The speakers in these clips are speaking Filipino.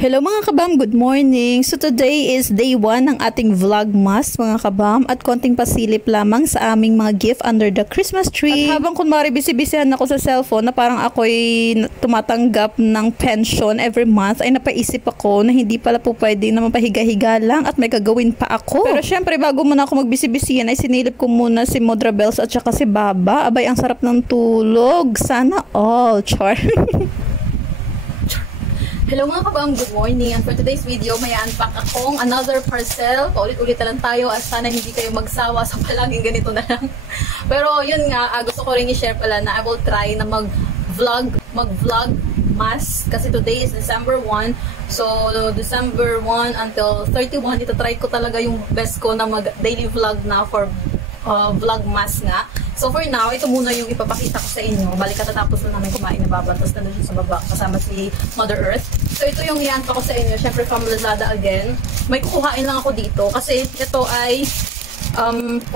Hello mga kabam, good morning. So today is day 1 ng ating vlogmas mga kabam at konting pasilip lamang sa aming mga gift under the Christmas tree. At habang kunwari bisi-bisihan ako sa cellphone na parang ako'y tumatanggap ng pension every month, ay napaisip ako na hindi pala po pwede na mapahiga-higa lang at may gagawin pa ako. Pero syempre bago muna ako magbisi-bisihan ay sinilip ko muna si Modra Bells at saka si Baba. Abay ang sarap ng tulog. Sana all. Char. Hello mga kabam, good morning. And for today's video, may unpack akong another parcel. Paulit-ulit na lang tayo at sana hindi kayo magsawa sa palaging ganito na lang. Pero yun nga, gusto ko rin i-share pala na I will try na mag-vlog mas. Kasi today is December 1. So, December 1 until 31, ito-try ko talaga yung best ko na mag-daily vlog na for vlogmas nga. So for now, ito muna yung ipapakita ko sa inyo. Balik katatapos na namin kumain na Baba. Tapos nandun siya sa baba kasama si Mother Earth. So ito yung i-unpack ko sa inyo. Syempre from Lazada again. May kukuhain lang ako dito. Kasi ito ay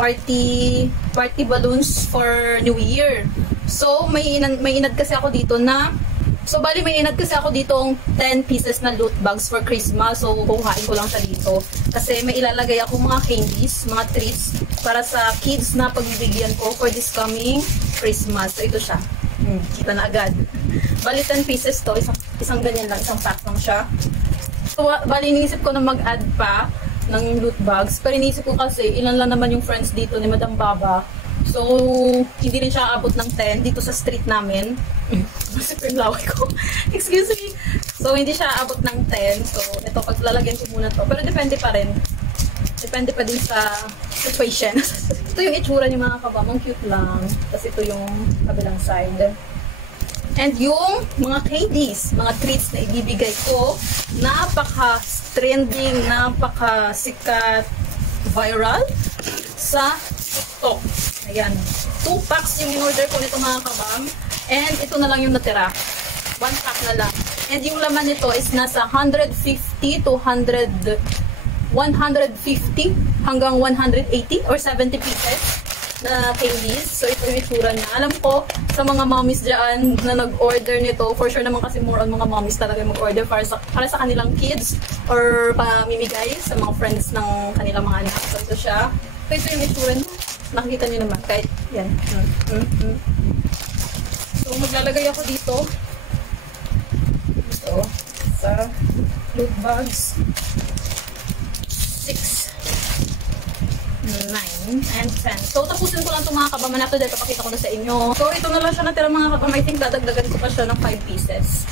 party balloons for New Year. So may inad kasi ako dito na bali may inad kasi ako ditong 10 pieces na loot bags for Christmas. So, kukuhain ko lang siya dito. Kasi may ilalagay ako mga candies, mga treats para sa kids na pagbibigyan ko for this coming Christmas. So, ito siya. Kita na agad. Bali 10 pieces to. Isang ganyan lang. Isang pack lang siya. So, bali iniisip ko na mag-add pa ng loot bags. Pero iniisip ko kasi ilan lang naman yung friends dito ni Madam Baba. So, hindi rin siya abot ng 10 dito sa street namin. Super laway ko. Excuse me. So, hindi siya abot ng 10. So, ito, paglalagyan ko muna to. Pero depende pa rin. Depende pa din sa situation. Ito yung itsura niya mga kabam. Ang cute lang. Tapos ito yung kabilang side. And yung mga candies, mga treats na ibibigay ko, napaka-trending, napaka-sikat, viral sa TikTok. Ayan. 2 packs yung in-order ko nito mga kabam. And ito na lang yung natira. 1 pack na lang. And yung laman nito is nasa 150 to 150 hanggang 180 or 70 pieces na candies. So ito yung itsura niya. Alam ko sa mga mommies dyan na nag-order nito, for sure naman kasi more on mga mommies talaga mag-order para sa kanilang kids or pamimigay sa mga friends ng kanilang mga anak. So ito siya. So ito yung itsura niya. Nakikita niyo naman kahit yan. So, maglalagay ako dito. So, sa loot bags. 6, 9, and 10. So, tapusin ko lang itong mga kabaman. After that, papakita ko na sa inyo. So, ito na lang siya natira mga kabam. I think dadagdagan ko pa siya ng 5 pieces.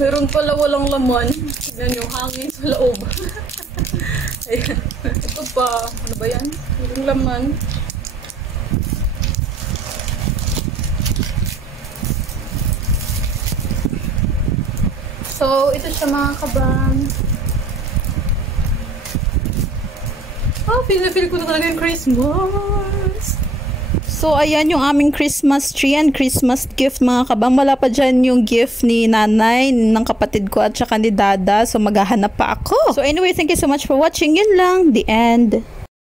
Meron pala walang laman. Tignan yung hangin sa loob. Ayan. Ito pa. Ano ba yan? Yung laman. So, ito siya mga kabang. Feel na feel ko na talaga yung Christmas. So, ayan yung aming Christmas tree and Christmas gift mga kabam. Wala pa dyan yung gift ni nanay, ng kapatid ko at saka ni dada. So, maghahanap pa ako. So, anyway, thank you so much for watching. Yun lang. The end.